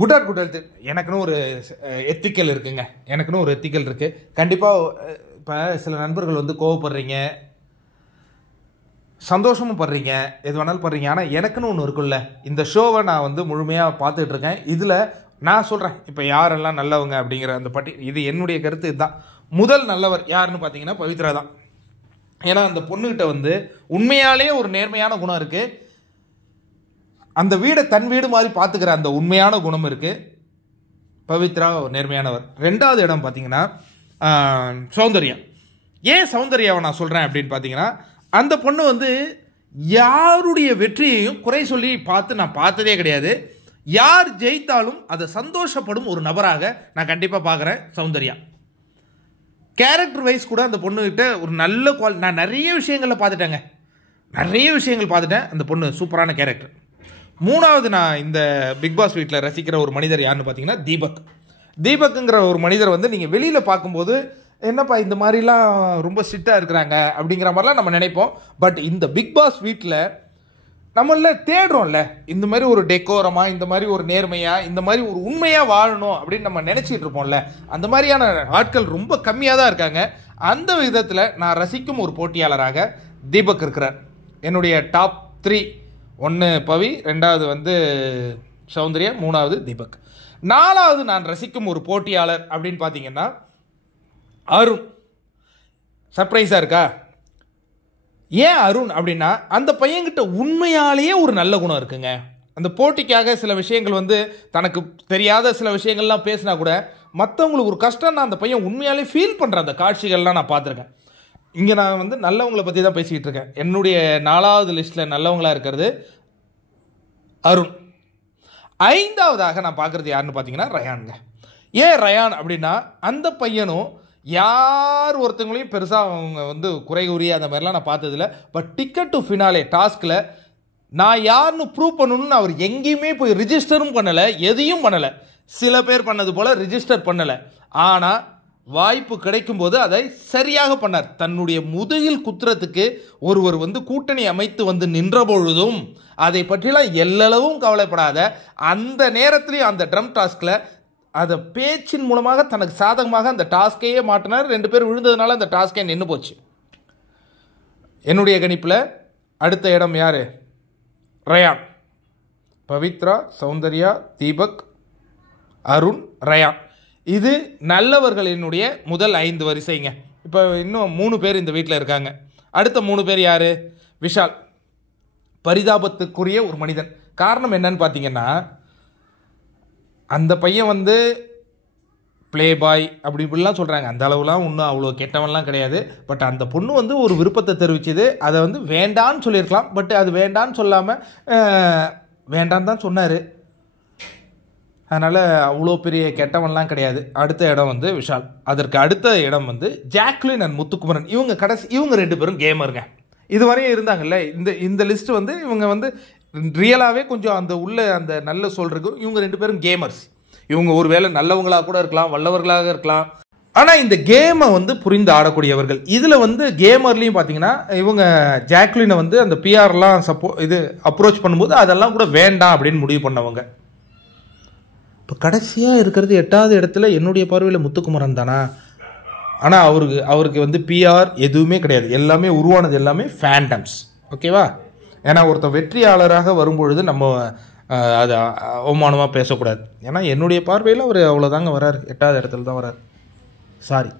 Good are good health எனக்குன்னு ஒரு ethical இருக்குங்க. எனக்குன்னு ஒரு எத்திக்கல் இருக்குது. கண்டிப்பாக இப்போ சில நண்பர்கள் வந்து கோவப்படுறீங்க, சந்தோஷமும் படுறீங்க, எது வேணாலும் படுறீங்க. ஆனால் எனக்குன்னு ஒன்று இருக்குல்ல, இந்த ஷோவை நான் வந்து முழுமையாக பார்த்துட்ருக்கேன். இதில் நான் சொல்கிறேன் இப்போ யாரெல்லாம் நல்லவங்க அப்படிங்கிற அந்த இது என்னுடைய கருத்து இதுதான். முதல் நல்லவர் யாருன்னு பார்த்தீங்கன்னா பவித்ரா தான். ஏன்னா அந்த பொண்ணுகிட்ட வந்து உண்மையாலே ஒரு நேர்மையான குணம் இருக்குது. அந்த வீடை தன் வீடு மாதிரி பார்த்துக்கிற அந்த உண்மையான குணம் இருக்குது. பவித்ரா நேர்மையானவர். ரெண்டாவது இடம் பார்த்தீங்கன்னா சௌந்தர்யா. ஏன் சௌந்தர்யாவை நான் சொல்கிறேன் அப்படின்னு பார்த்தீங்கன்னா, அந்த பொண்ணு வந்து யாருடைய வெற்றியையும் குறை சொல்லி நான் பார்த்ததே கிடையாது. யார் ஜெயித்தாலும் அதை சந்தோஷப்படும் ஒரு நபராக நான் கண்டிப்பாக பார்க்குறேன் சௌந்தர்யா. கேரக்டர் வைஸ் கூட அந்த பொண்ணுகிட்ட ஒரு நல்ல நான் நிறைய விஷயங்களில் பார்த்துட்டேங்க. நிறைய விஷயங்கள் பார்த்துட்டேன். அந்த பொண்ணு சூப்பரான கேரக்டர். மூணாவது நான் இந்த பிக் பாஸ் வீட்டில் ரசிக்கிற ஒரு மனிதர் யாருன்னு பார்த்தீங்கன்னா தீபக். தீபக்குங்கிற ஒரு மனிதர் வந்து நீங்கள் வெளியில் பார்க்கும்போது என்னப்பா இந்த மாதிரிலாம் ரொம்ப ஸ்ட்ரிக்டாக இருக்கிறாங்க அப்படிங்கிற மாதிரிலாம் நம்ம நினைப்போம். பட் இந்த பிக் பாஸ் வீட்டில் நம்மள தேடுறோம்ல, இந்த மாதிரி ஒரு டெக்கோரமாக, இந்த மாதிரி ஒரு நேர்மையாக, இந்த மாதிரி ஒரு உண்மையாக வாழணும் அப்படின்னு நம்ம நினச்சிட்டு இருப்போம்ல, அந்த மாதிரியான ஆட்கள் ரொம்ப கம்மியாக தான் இருக்காங்க. அந்த விதத்தில் நான் ரசிக்கும் ஒரு போட்டியாளராக தீபக் இருக்கிறார். என்னுடைய டாப் 3, 1 பவி, 2வது வந்து சௌந்தர்யா, 3வது தீபக். 4வது நான் ரசிக்கும் ஒரு போட்டியாளர் அப்படின்னு பார்த்தீங்கன்னா அருண். சர்ப்ரைஸாக இருக்கா? ஏன் அருண் அப்படின்னா, அந்த பையன்கிட்ட உண்மையாலேயே ஒரு நல்ல குணம் இருக்குங்க. அந்த போட்டிக்காக சில விஷயங்கள் வந்து தனக்கு தெரியாத சில விஷயங்கள்லாம் பேசினா கூட மற்றவங்களுக்கு ஒரு கஷ்டம்னா அந்த பையன் உண்மையாலே ஃபீல் பண்ணுற அந்த காட்சிகள்லாம் நான் பார்த்துருக்கேன். இங்கே நான் வந்து நல்லவங்களை பற்றி தான் பேசிக்கிட்டு இருக்கேன். என்னுடைய 4வது லிஸ்ட்டில் நல்லவங்களாக இருக்கிறது அருண். 5வதாக நான் பார்க்குறது யாருன்னு பார்த்தீங்கன்னா ரயானுங்க. ஏன் ரயான் அப்படின்னா, அந்த பையனும் யார் ஒருத்தவங்களையும் பெருசாக அவங்க வந்து குறை கூறிய அந்த மாதிரிலாம் நான் பார்த்ததில்ல. பட் டிக்கெட் டு ஃபினாலே டாஸ்கில் நான் யாருன்னு ப்ரூவ் பண்ணணும்னு அவர் எங்கேயுமே போய் ரிஜிஸ்டரும் பண்ணலை, எதையும் பண்ணலை. சில பேர் பண்ணது போல் ரிஜிஸ்டர் பண்ணலை. ஆனால் வாய்ப்பு கிடைக்கும்போது அதை சரியாக பண்ணார். தன்னுடைய முதுகில் குத்துறதுக்கு ஒருவர் வந்து கூட்டணி அமைத்து வந்து நின்ற பொழுதும் அதை பற்றிலாம் எல்லளவும் கவலைப்படாத அந்த நேரத்திலேயும் அந்த ட்ரம் டாஸ்கில் அதை பேச்சின் மூலமாக தனக்கு சாதகமாக அந்த டாஸ்கையே மாட்டினார். 2 பேர் விழுந்ததுனால அந்த டாஸ்கே நின்று போச்சு. என்னுடைய கணிப்பில் அடுத்த இடம் யார்? ரயான். பவித்ரா, சௌந்தர்யா, தீபக், அருண், ரயான். இது நல்லவர்களினுடைய முதல் 5 வரிசைங்க. இப்போ இன்னும் 3 பேர் இந்த வீட்டில் இருக்காங்க. அடுத்த 3 பேர் யார்? விஷால். பரிதாபத்துக்குரிய ஒரு மனிதன். காரணம் என்னன்னு பார்த்தீங்கன்னா, அந்த பையன் வந்து ப்ளே பாய் அப்படி இப்படிலாம் சொல்கிறாங்க. அந்த அளவுலாம் ஒன்றும் அவ்வளோ கெட்டவன்லாம் கிடையாது. பட் அந்த பொண்ணு வந்து ஒரு விருப்பத்தை தெரிவிச்சது, அதை வந்து வேண்டான்னு சொல்லியிருக்கலாம். பட் அது வேண்டான்னு சொல்லாமல் வேண்டான்னு தான் சொன்னார். அதனால் அவ்வளோ பெரிய கெட்டவன்லாம் கிடையாது. அடுத்த இடம் வந்து விஷால். அதற்கு அடுத்த இடம் வந்து ஜாக்லின் அண்ட் முத்துக்குமரன். இவங்க 2 பேரும் கேமருங்க. இதுவரையும் இருந்தாங்கல்ல, இந்த லிஸ்ட்டு வந்து இவங்க வந்து ரியலாகவே கொஞ்சம் அந்த உள்ள அந்த நல்ல சொல்கிறதுக்கு இவங்க 2 பேரும் கேமர்ஸ். இவங்க ஒரு வேளை நல்லவங்களாக கூட இருக்கலாம், வல்லவர்களாக இருக்கலாம். ஆனால் இந்த கேமை வந்து புரிந்து ஆடக்கூடியவர்கள். இதில் வந்து கேமர்லேயும் பார்த்தீங்கன்னா இவங்க ஜாக்லினை வந்து அந்த பிஆர்லாம் அப்ரோச் பண்ணும்போது அதெல்லாம் கூட வேண்டாம் அப்படின்னு முடிவு பண்ணவங்க. இப்போ கடைசியாக இருக்கிறது 8வது இடத்துல என்னுடைய பார்வையில் முத்துக்குமரன் தானா? ஆனால் அவருக்கு வந்து பிஆர் எதுவுமே கிடையாது. எல்லாமே உருவானது எல்லாமே ஃபேண்டம்ஸ். ஓகேவா? ஏன்னா ஒருத்தர் வெற்றியாளராக வரும்பொழுது நம்ம அது அவமானமாக பேசக்கூடாது. ஏன்னா என்னுடைய பார்வையில் அவர் அவ்வளோதாங்க வராரு, 8வது இடத்துல தான் வராரு. சாரி.